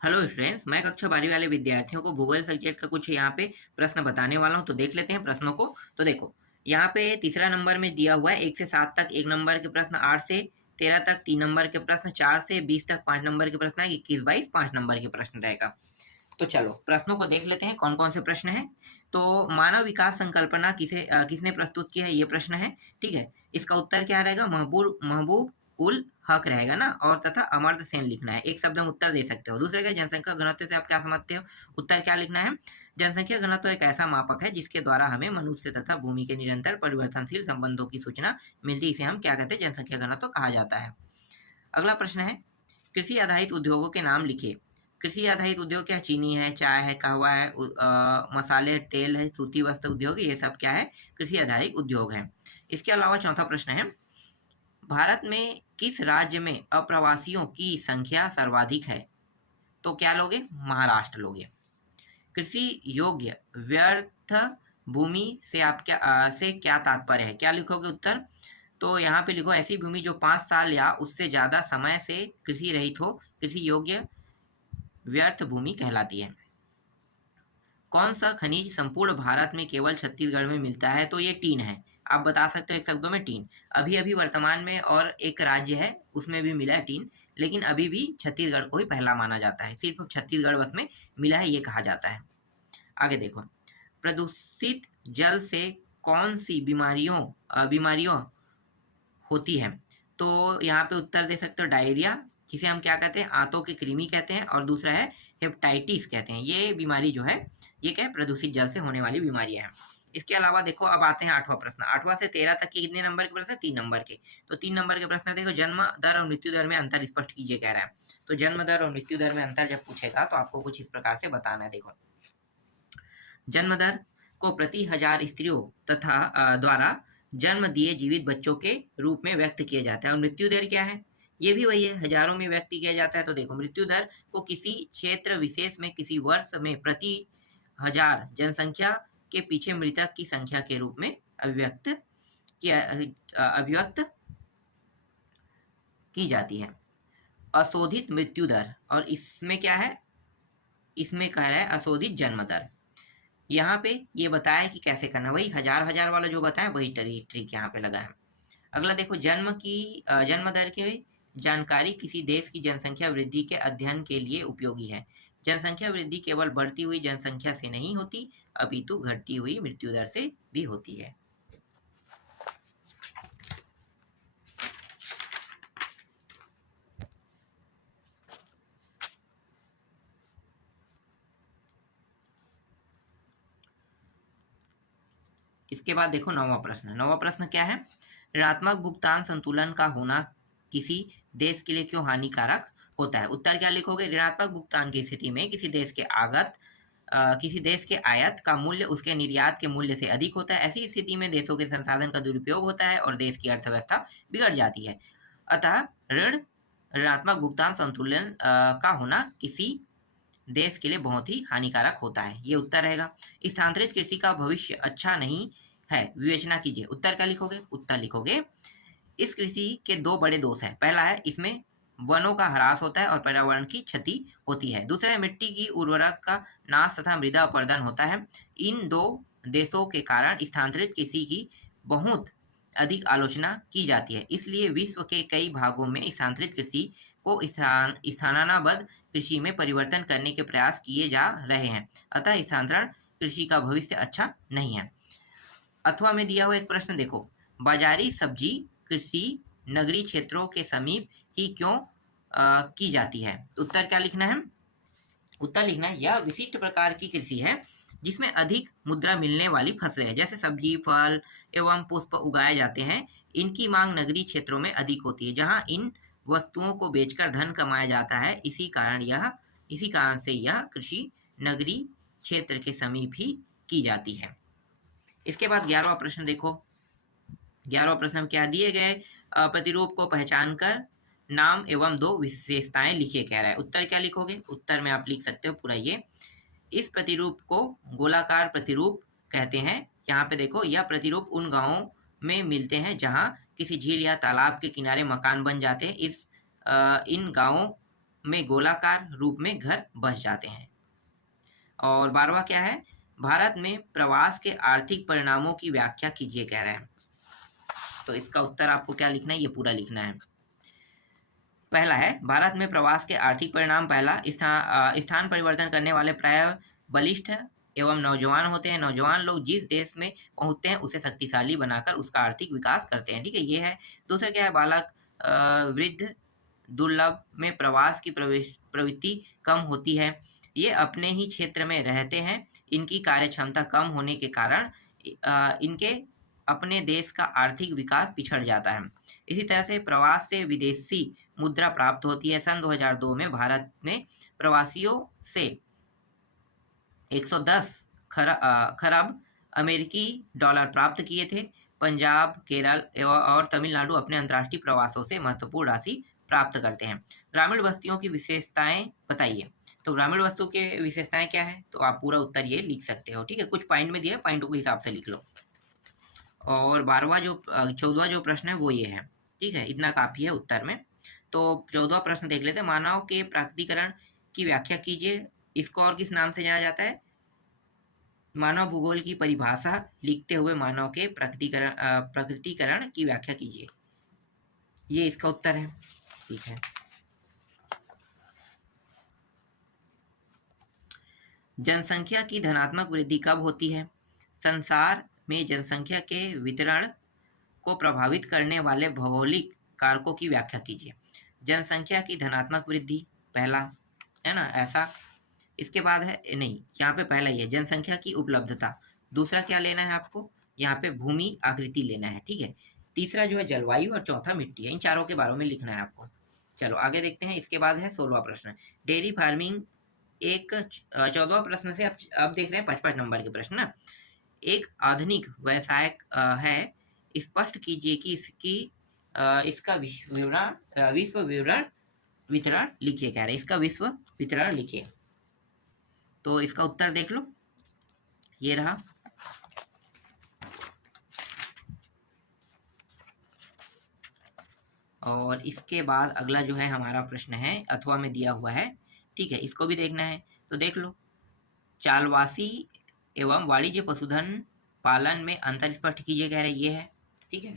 Hello students, मैं कक्षा 12वीं वाले विद्यार्थियों को भूगोल सब्जेक्ट का कुछ यहाँ पे प्रश्न बताने वाला हूँ। तो देख लेते हैं प्रश्नों को। तो देखो, यहाँ पे तीसरा नंबर में दिया हुआ है 1 से 7 तक 1 नंबर के प्रश्न, 8 से 13 तक 3 नंबर के प्रश्न, 4 से 20 तक 5 नंबर के प्रश्न है, 21 22 5 नंबर के प्रश्न रहेगा। तो चलो प्रश्नों को देख लेते हैं कौन कौन से प्रश्न हैं। तो मानव विकास संकल्पना किसने प्रस्तुत की है, ये प्रश्न है। ठीक है, इसका उत्तर क्या रहेगा? महबूब महबूब उल हक रहेगा ना, और तथा अमर्त्य सेन लिखना है। एक शब्द में उत्तर दे सकते हो। दूसरे का जनसंख्या घनत्व से आप क्या समझते हो? उत्तर क्या लिखना है? जनसंख्या घनत्व एक ऐसा मापक है जिसके द्वारा हमें मनुष्य तथा भूमि के निरंतर परिवर्तनशील संबंधों की सूचना मिलती है। इसे हम क्या कहते हैं? जनसंख्या घनत्व कहा जाता है। अगला प्रश्न है, कृषि आधारित उद्योगों के नाम लिखिए। कृषि आधारित उद्योग क्या? चीनी है, चाय है, कहवा है, मसाले, तेल है, सूती वस्त्र उद्योग, ये सब क्या है? कृषि आधारित उद्योग है। इसके अलावा चौथा प्रश्न है, भारत में किस राज्य में अप्रवासियों की संख्या सर्वाधिक है? तो क्या लोगे? महाराष्ट्र लोगे। कृषि योग्य व्यर्थ भूमि से आप से क्या तात्पर्य है? क्या लिखोगे उत्तर? तो यहाँ पे लिखो, ऐसी भूमि जो 5 साल या उससे ज़्यादा समय से कृषि रहित हो, कृषि योग्य व्यर्थ भूमि कहलाती है। कौन सा खनिज संपूर्ण भारत में केवल छत्तीसगढ़ में मिलता है? तो ये टीन है। आप बता सकते हो एक शब्दों में टीन। अभी अभी वर्तमान में और एक राज्य है उसमें भी मिला है टीन, लेकिन अभी भी छत्तीसगढ़ को ही पहला माना जाता है। सिर्फ छत्तीसगढ़ बस में मिला है, ये कहा जाता है। आगे देखो, प्रदूषित जल से कौन सी बीमारियों होती है? तो यहाँ पे उत्तर दे सकते हो, डायरिया, जिसे हम क्या कहते हैं? आंतों की कृमि कहते हैं, और दूसरा है हेपेटाइटिस कहते हैं। ये बीमारी जो है, ये क्या है? प्रदूषित जल से होने वाली बीमारियां हैं। इसके अलावा देखो, अब आते हैं 8वां प्रश्न। 8वां से 13 तक के कितने नंबर के प्रश्न है? 3 नंबर के। तो 3 नंबर के प्रश्न देखो, जन्म दर और मृत्यु दर में अंतर स्पष्ट कीजिए कह रहा है। तो जन्म दर और मृत्यु दर में अंतर जब पूछेगा तो आपको कुछ इस प्रकार से बताना है। देखो, जन्म दर को प्रति हजार स्त्रियों तथा द्वारा जन्म दिए जीवित बच्चों के रूप में व्यक्त किया जाता है। और मृत्यु दर क्या है? ये भी वही है, हजारों में व्यक्त किया जाता है। तो देखो, मृत्यु दर को किसी क्षेत्र विशेष में किसी वर्ष में प्रति हजार जनसंख्या के पीछे मृतक की संख्या के रूप में अभिव्यक्त की जाती है। अशोधित मृत्यु दर, और इसमें क्या है? इसमें कह रहा है अशोधित जन्म दर। यहाँ पे ये बताया कि कैसे करना, वही हजार हजार वाला जो बताया वही ट्रिक यहाँ पे लगा है। अगला देखो, जन्म दर की जानकारी किसी देश की जनसंख्या वृद्धि के अध्ययन के लिए उपयोगी है। जनसंख्या वृद्धि केवल बढ़ती हुई जनसंख्या से नहीं होती, अपितु घटती हुई मृत्यु दर से भी होती है। इसके बाद देखो 9वां प्रश्न। 9वां प्रश्न क्या है? ऋणात्मक भुगतान संतुलन का होना किसी देश के लिए क्यों हानिकारक होता है? उत्तर क्या लिखोगे? ऋणात्मक भुगतान की स्थिति में किसी देश के आयात का मूल्य उसके निर्यात के मूल्य से अधिक होता है। ऐसी स्थिति में देशों के संसाधन का दुरुपयोग होता है और देश की अर्थव्यवस्था बिगड़ जाती है। अतः ऋणात्मक भुगतान संतुलन का होना किसी देश के लिए बहुत ही हानिकारक होता है। ये उत्तर रहेगा। स्थानांतरित कृषि का भविष्य अच्छा नहीं है, विवेचना कीजिए। उत्तर क्या लिखोगे? उत्तर लिखोगे, इस कृषि के 2 बड़े दोष हैं। पहला है, इसमें वनों का ह्रास होता है और पर्यावरण की क्षति होती है। दूसरा है, मिट्टी की उर्वरक का नाश तथा मृदा अपरदन होता है। इन 2 देशों के कारण स्थानांतरित कृषि की बहुत अधिक आलोचना की जाती है। इसलिए विश्व के कई भागों में स्थानांतरित कृषि को स्थानाबद्ध कृषि में परिवर्तन करने के प्रयास किए जा रहे हैं। अतः स्थानांतरण कृषि का भविष्य अच्छा नहीं है। अथवा में दिया हुआ एक प्रश्न देखो, बाजारी सब्जी कृषि नगरीय क्षेत्रों के समीप ही क्यों की जाती है? उत्तर क्या लिखना है? उत्तर लिखना है, यह विशिष्ट प्रकार की कृषि है जिसमें अधिक मुद्रा मिलने वाली फसलें हैं, जैसे सब्जी, फल एवं पुष्प उगाए जाते हैं। इनकी मांग नगरीय क्षेत्रों में अधिक होती है, जहां इन वस्तुओं को बेचकर धन कमाया जाता है। इसी कारण से यह कृषि नगरीय क्षेत्र के समीप ही की जाती है। इसके बाद 11वां प्रश्न देखो। 11वां प्रश्न में क्या दिए गए प्रतिरूप को पहचान कर नाम एवं 2 विशेषताएं लिखिए कह रहा है। उत्तर क्या लिखोगे? उत्तर में आप लिख सकते हो पूरा ये, इस प्रतिरूप को गोलाकार प्रतिरूप कहते हैं। यहाँ पे देखो, यह प्रतिरूप उन गांवों में मिलते हैं जहां किसी झील या तालाब के किनारे मकान बन जाते हैं। इन गांवों में गोलाकार रूप में घर बस जाते हैं। और 12वां क्या है, भारत में प्रवास के आर्थिक परिणामों की व्याख्या कीजिए कह रहे हैं। तो इसका उत्तर आपको क्या लिखना है, ये पूरा लिखना है। पहला है, भारत में प्रवास के आर्थिक परिणाम। पहला, स्थान परिवर्तन करने वाले प्राय बलिष्ठ एवं नौजवान होते हैं। नौजवान लोग जिस देश में पहुंचते हैं उसे शक्तिशाली बनाकर उसका आर्थिक विकास करते हैं। ठीक है, ये है। दूसरा क्या है, बालक वृद्ध दुर्लभ में प्रवास की प्रवृत्ति कम होती है। ये अपने ही क्षेत्र में रहते हैं। इनकी कार्य क्षमता कम होने के कारण इनके अपने देश का आर्थिक विकास पिछड़ जाता है। इसी तरह से प्रवास से विदेशी मुद्रा प्राप्त होती है। सन 2002 में भारत ने प्रवासियों से 110 खरब अमेरिकी डॉलर प्राप्त किए थे। पंजाब, केरल और तमिलनाडु अपने अंतर्राष्ट्रीय प्रवासों से महत्वपूर्ण राशि प्राप्त करते हैं। ग्रामीण बस्तियों की विशेषताएं बताइए। तो ग्रामीण बस्तियों की विशेषताएं क्या है, तो आप पूरा उत्तर ये लिख सकते हो। ठीक है, कुछ पॉइंट में दिया है, पॉइंटों के हिसाब से लिख लो। और 14वां जो प्रश्न है वो ये है। ठीक है, इतना काफी है उत्तर में। तो 14वां प्रश्न देख लेते हैं। मानव के प्राकृतिकरण की व्याख्या कीजिए। इसको और किस नाम से जाना जाता है, मानव भूगोल की परिभाषा लिखते हुए मानव के प्रकृतिकरण की व्याख्या कीजिए। ये इसका उत्तर है। ठीक है, जनसंख्या की धनात्मक वृद्धि कब होती है। संसार में जनसंख्या के वितरण को प्रभावित करने वाले भौगोलिक कारकों की व्याख्या कीजिए। जनसंख्या की धनात्मक वृद्धि पहला है ना, ऐसा। इसके बाद है, नहीं, यहाँ पे पहला ही है जनसंख्या की उपलब्धता। दूसरा क्या लेना है आपको, यहाँ पे भूमि आकृति लेना है। ठीक है, तीसरा जो है जलवायु, और चौथा मिट्टी है। इन चारों के बारे में लिखना है आपको। चलो आगे देखते हैं। इसके बाद है 16वां प्रश्न, डेयरी फार्मिंग। 14वां प्रश्न से अब देख रहे हैं 55 नंबर के प्रश्न ना। एक आधुनिक व्यवसाय है, स्पष्ट कीजिए कि इसका विश्व वितरण लिखिए कह रहे हैं। इसका विश्व वितरण लिखिए। तो इसका उत्तर देख लो, ये रहा। और इसके बाद अगला जो है हमारा प्रश्न है, अथवा में दिया हुआ है। ठीक है, इसको भी देखना है, तो देख लो। चालवासी एवं वाणिज्य पशुधन पालन में अंतर स्पष्ट कीजिए कह रहे, ये है। ठीक है,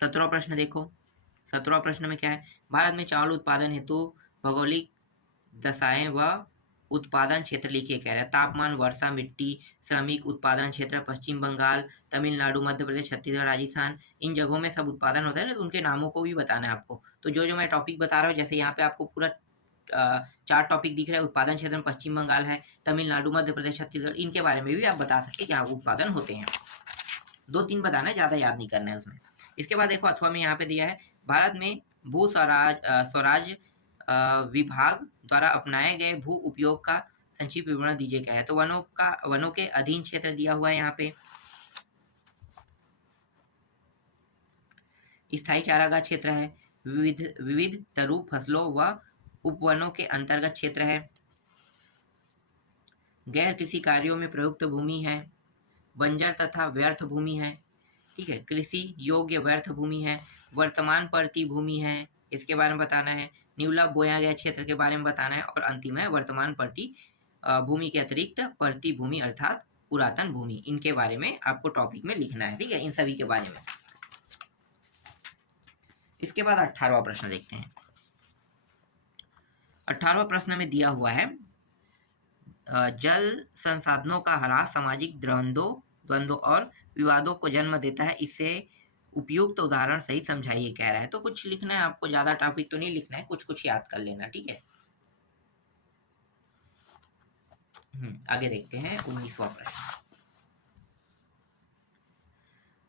17वां प्रश्न देखो। 17वां प्रश्न में क्या है, भारत में चावल उत्पादन हेतु भौगोलिक दशाएं व उत्पादन क्षेत्र लिखिए कह रहे हैं। तापमान, वर्षा, मिट्टी, श्रमिक, उत्पादन क्षेत्र। पश्चिम बंगाल, तमिलनाडु, मध्य प्रदेश, छत्तीसगढ़, राजस्थान, इन जगहों में सब उत्पादन होता है ना, तो उनके नामों को भी बताना है आपको। तो जो मैं टॉपिक बता रहा हूँ, जैसे यहाँ पे आपको पूरा 4 टॉपिक दिख रहा है। उत्पादन क्षेत्र में पश्चिम बंगाल है, तमिलनाडु, मध्य प्रदेश, छत्तीसगढ़, इनके बारे में भी आप बता सकते क्या उत्पादन होते हैं। 2-3 बताना है, ज़्यादा याद नहीं करना है उसमें। इसके बाद देखो, अथवा में यहाँ पे दिया है, भारत में भू स्वराज विभाग द्वारा अपनाए गए भू उपयोग का संक्षिप्त विवरण दीजिए क्या है। तो वनों के अधीन क्षेत्र दिया हुआ है यहाँ पे। स्थायी चारागाह क्षेत्र है। विविध तरू फसलों व उपवनों के अंतर्गत क्षेत्र है। गैर कृषि कार्यों में प्रयुक्त भूमि है। बंजर तथा व्यर्थ भूमि है। ठीक है, कृषि योग्य व्यर्थ भूमि है। वर्तमान परती भूमि है, इसके बारे में बताना है। न्यूनतम बोया गया क्षेत्र के बारे में बताना है। और अंतिम है वर्तमान परती भूमि के अतिरिक्त परती भूमि अर्थात पुरातन भूमि। इनके बारे में आपको टॉपिक में लिखना है। ठीक है, इन सभी के बारे में। इसके बाद 18वां प्रश्न देखते हैं। 18वां प्रश्न में दिया हुआ है, जल संसाधनों का ह्रास सामाजिक द्वंद्वों और विवादों को जन्म देता है। इससे उपयुक्त उदाहरण सही समझाइए कह रहा है। तो कुछ लिखना है आपको, ज्यादा टॉपिक तो नहीं लिखना है, कुछ याद कर लेना। ठीक है, आगे देखते हैं 19वां प्रश्न।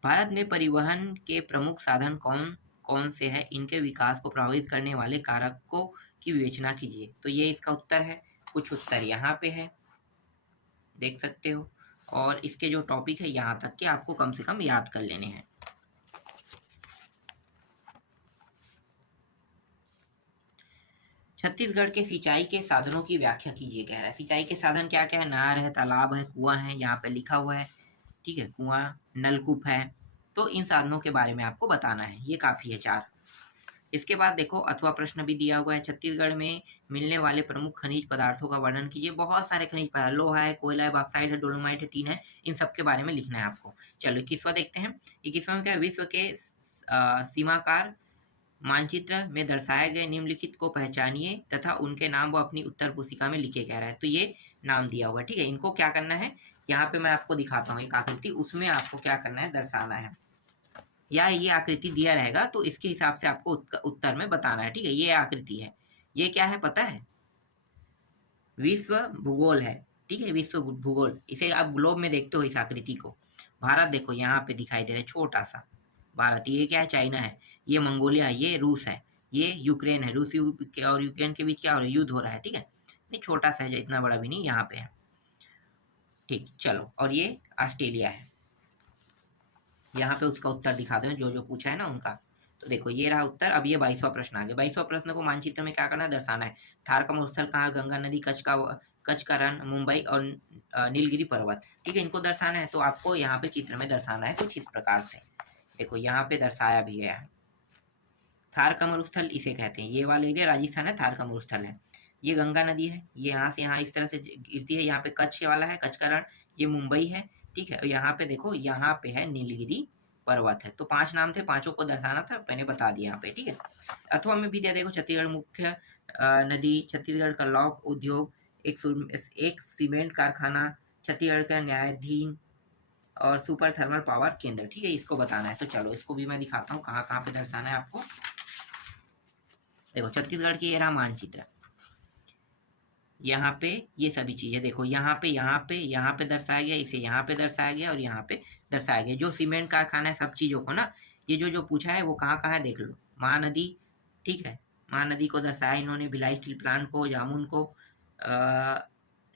भारत में परिवहन के प्रमुख साधन कौन कौन से हैं, इनके विकास को प्रभावित करने वाले कारकों की विवेचना कीजिए। तो ये इसका उत्तर है। कुछ उत्तर यहाँ पे है, देख सकते हो। और इसके जो टॉपिक है यहाँ तक के आपको कम से कम याद कर लेने हैं। छत्तीसगढ़ के सिंचाई के साधनों की व्याख्या कीजिए कह रहा है। सिंचाई के साधन क्या क्या है, नहर है, तालाब है, कुआं है, यहाँ पे लिखा हुआ है। ठीक है, कुआं, नलकूप है। तो इन साधनों के बारे में आपको बताना है। ये काफी है 4। इसके बाद देखो अथवा प्रश्न भी दिया हुआ है, छत्तीसगढ़ में मिलने वाले प्रमुख खनिज पदार्थों का वर्णन कीजिए। बहुत सारे खनिज पदार्थ, लोहा है, कोयला है, बॉक्साइट है, डोलोमाइट है, टीन है, इन सब के बारे में लिखना है आपको। चलो 21वां देखते हैं। 21वां में क्या है, विश्व के सीमाकार मानचित्र में दर्शाए गए निम्नलिखित को पहचानिए तथा उनके नाम वो अपनी उत्तर पुस्तिका में लिखे, कह रहा है। तो ये नाम दिया हुआ है, ठीक है। इनको क्या करना है, यहाँ पे मैं आपको दिखाता हूँ एक आकृति, उसमें आपको क्या करना है, दर्शाना है, या ये आकृति दिया रहेगा तो इसके हिसाब से आपको उत्तर में बताना है, ठीक है। ये आकृति है, ये क्या है पता है, विश्व भूगोल है, ठीक है, विश्व भूगोल। इसे आप ग्लोब में देखते हो इस आकृति को। भारत देखो यहाँ पे दिखाई दे रहा है छोटा सा भारत, ये क्या है, चाइना है, ये मंगोलिया है, ये रूस है, ये यूक्रेन है। रूस और यूक्रेन के बीच क्या हो रहा है, युद्ध हो रहा है, ठीक है। नहीं छोटा सा है, इतना बड़ा भी नहीं, यहाँ पे है, ठीक। चलो, और ये ऑस्ट्रेलिया है। यहाँ पे उसका उत्तर दिखा दो, जो जो पूछा है ना उनका। तो देखो ये रहा उत्तर। अब ये 22वां प्रश्न आ गया। 22वां प्रश्न को मानचित्र में क्या करना है, दर्शाना है। थार का मरुस्थल कहाँ, गंगा नदी, कच्छ का रण, मुंबई और नीलगिरी पर्वत, ठीक है। इनको दर्शाना है तो आपको यहाँ पे चित्र में दर्शाना है कुछ इस प्रकार से। देखो यहाँ पे दर्शाया भी गया है। थार का मरुस्थल इसे कहते हैं, ये वाला एरिया राजस्थान है, थार का मरुस्थल है। ये गंगा नदी है, ये यहाँ से यहाँ इस तरह से गिरती है। यहाँ पे कच्छ वाला है, कच्छ का रण, ये मुंबई है, ठीक है। और यहाँ पे देखो, यहाँ पे है नीलगिरी पर्वत है। तो 5 नाम थे, पांचों को दर्शाना था, मैंने बता दिया यहाँ पे, ठीक है। अथवा में भी दिया, देखो छत्तीसगढ़ मुख्य नदी, छत्तीसगढ़ का लौह उद्योग, एक सीमेंट कारखाना, छत्तीसगढ़ का न्यायाधीन और सुपर थर्मल पावर केंद्र, ठीक है। इसको बताना है। तो चलो इसको भी मैं दिखाता हूँ कहाँ कहाँ पे दर्शाना है आपको। देखो छत्तीसगढ़ की ये रहा मानचित्र, यहाँ पे ये सभी चीजें देखो, यहाँ पे दर्शाया गया, इसे यहाँ पे दर्शाया गया और यहाँ पे दर्शाया गया। जो सीमेंट कारखाना है, सब चीजों को ना, ये जो जो पूछा है वो कहाँ कहाँ है देख लो। महानदी, ठीक है, महानदी को दर्शाया इन्होंने, भिलाई स्टील प्लांट को, जामुन को,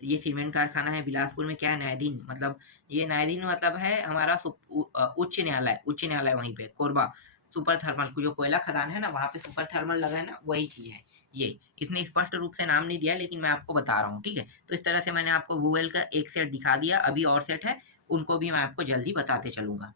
ये सीमेंट कारखाना है। बिलासपुर में क्या है, न्यायाधीन, मतलब ये न्यायाधीन मतलब है हमारा उच्च न्यायालय वहीं पे कोरबा। सुपर थर्मल को, जो कोयला खदान है ना, वहां पे सुपर थर्मल लगा है ना, वही चीज है ये। इसने स्पष्ट रूप से नाम नहीं दिया, लेकिन मैं आपको बता रहा हूँ, ठीक है। तो इस तरह से मैंने आपको गूगल का एक सेट दिखा दिया, अभी और सेट है, उनको भी मैं आपको जल्दी बताते चलूंगा।